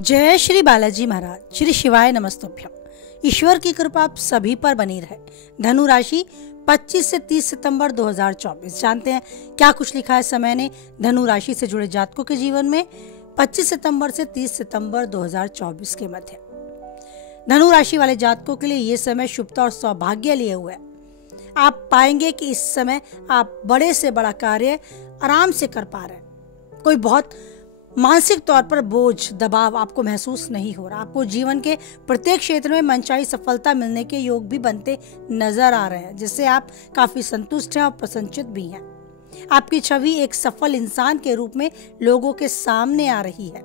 जय श्री बालाजी महाराज। श्री शिवाय नमस्तुभ्यम। ईश्वर की कृपा आप सभी पर बनी रहे। धनु राशि 25 से 30 सितंबर 2024। जानते हैं क्या कुछ लिखा है समय ने धनु राशि से जुड़े जातकों के जीवन में 25 सितंबर से 30 सितंबर 2024 के मध्य। धनु राशि वाले जातकों के लिए ये समय शुभता और सौभाग्य लिए हुए है। आप पाएंगे कि इस समय आप बड़े से बड़ा कार्य आराम से कर पा रहे हैं। कोई बहुत मानसिक तौर पर बोझ दबाव आपको महसूस नहीं हो रहा। आपको जीवन के प्रत्येक क्षेत्र में मनचाही सफलता मिलने के योग भी बनते नजर आ रहे हैं, जिससे आप काफी संतुष्ट हैं और प्रसन्नचित भी हैं। आपकी छवि एक सफल इंसान के रूप में लोगों के सामने आ रही है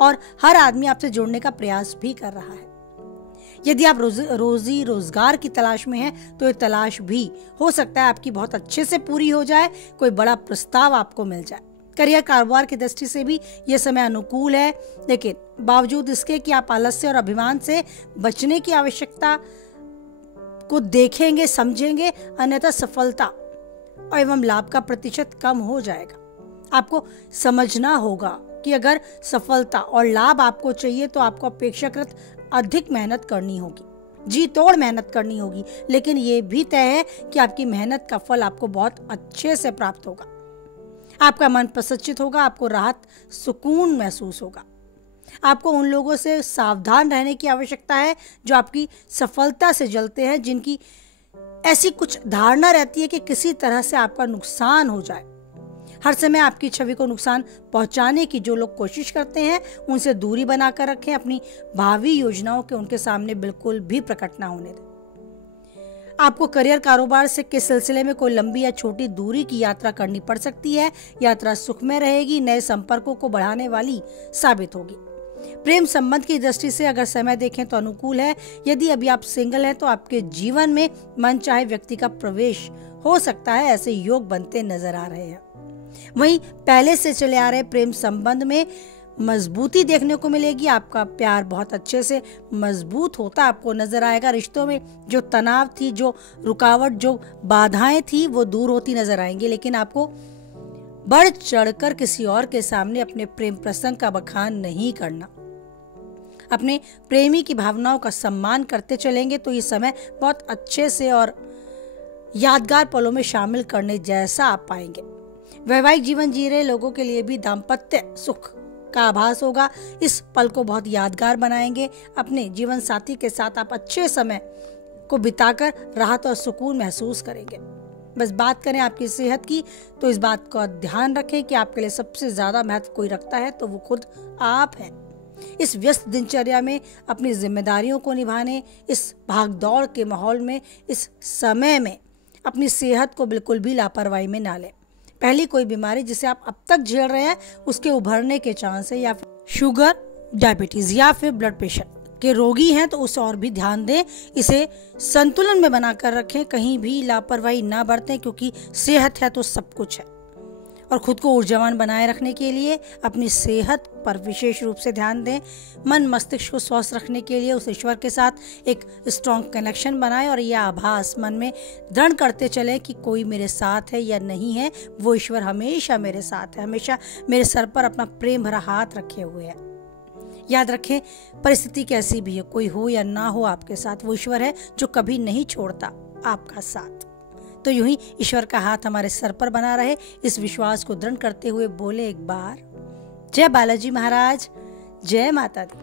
और हर आदमी आपसे जुड़ने का प्रयास भी कर रहा है। यदि आप रोजी रोजगार की तलाश में हैं, तो ये तलाश भी हो सकता है आपकी बहुत अच्छे से पूरी हो जाए। कोई बड़ा प्रस्ताव आपको मिल जाए। करियर कारोबार की दृष्टि से भी यह समय अनुकूल है, लेकिन बावजूद इसके कि आप आलस्य और अभिमान से बचने की आवश्यकता को देखेंगे समझेंगे, अन्यथा सफलता एवं लाभ का प्रतिशत कम हो जाएगा। आपको समझना होगा कि अगर सफलता और लाभ आपको चाहिए तो आपको अपेक्षाकृत अधिक मेहनत करनी होगी, जी तोड़ मेहनत करनी होगी, लेकिन ये भी तय है कि आपकी मेहनत का फल आपको बहुत अच्छे से प्राप्त होगा। आपका मन प्रसन्नचित होगा, आपको राहत सुकून महसूस होगा। आपको उन लोगों से सावधान रहने की आवश्यकता है जो आपकी सफलता से जलते हैं, जिनकी ऐसी कुछ धारणा रहती है कि किसी तरह से आपका नुकसान हो जाए। हर समय आपकी छवि को नुकसान पहुंचाने की जो लोग कोशिश करते हैं, उनसे दूरी बनाकर रखें। अपनी भावी योजनाओं के उनके सामने बिल्कुल भी प्रकट ना होने दें। आपको करियर कारोबार से के सिलसिले में कोई लंबी या छोटी दूरी की यात्रा करनी पड़ सकती है। यात्रा सुखमय रहेगी, नए संपर्कों को बढ़ाने वाली साबित होगी। प्रेम संबंध की दृष्टि से अगर समय देखें तो अनुकूल है। यदि अभी आप सिंगल हैं तो आपके जीवन में मनचाहे व्यक्ति का प्रवेश हो सकता है, ऐसे योग बनते नजर आ रहे हैं। वहीं पहले से चले आ रहे प्रेम संबंध में मजबूती देखने को मिलेगी। आपका प्यार बहुत अच्छे से मजबूत होता आपको नजर आएगा। रिश्तों में जो तनाव थी, जो रुकावट, जो बाधाएं थी, वो दूर होती नजर आएंगी। लेकिन आपको बढ़ चढ़कर किसी और के सामने अपने प्रेम प्रसंग का बखान नहीं करना। अपने प्रेमी की भावनाओं का सम्मान करते चलेंगे तो ये समय बहुत अच्छे से और यादगार पलों में शामिल करने जैसा आप पाएंगे। वैवाहिक जीवन जी रहे लोगों के लिए भी दाम्पत्य सुख का आभास होगा। इस पल को बहुत यादगार बनाएंगे। अपने जीवन साथी के साथ आप अच्छे समय को बिताकर राहत और सुकून महसूस करेंगे। बस बात करें आपकी सेहत की, तो इस बात का ध्यान रखें कि आपके लिए सबसे ज्यादा महत्व कोई रखता है तो वो खुद आप हैं। इस व्यस्त दिनचर्या में अपनी जिम्मेदारियों को निभाने, इस भागदौड़ के माहौल में, इस समय में अपनी सेहत को बिल्कुल भी लापरवाही में ना लें। पहली कोई बीमारी जिसे आप अब तक झेल रहे हैं उसके उभरने के चांस है, या फिर शुगर, डायबिटीज या फिर ब्लड प्रेशर के रोगी हैं तो उसे और भी ध्यान दें। इसे संतुलन में बनाकर रखें, कहीं भी लापरवाही ना बरतें, क्योंकि सेहत है तो सब कुछ है। और खुद को ऊर्जावान बनाए रखने के लिए अपनी सेहत पर विशेष रूप से ध्यान दें। मन मस्तिष्क को स्वस्थ रखने के लिए उस ईश्वर के साथ एक स्ट्रॉन्ग कनेक्शन बनाएं और यह आभास मन में दृढ़ करते चलें कि कोई मेरे साथ है या नहीं है, वो ईश्वर हमेशा मेरे साथ है, हमेशा मेरे सर पर अपना प्रेम भरा हाथ रखे हुए है। याद रखें, परिस्थिति कैसी भी है, कोई हो या ना हो आपके साथ, वो ईश्वर है जो कभी नहीं छोड़ता आपका साथ। तो यूं ही ईश्वर का हाथ हमारे सर पर बना रहे, इस विश्वास को दृढ़ करते हुए बोले एक बार जय बालाजी महाराज, जय माता दी।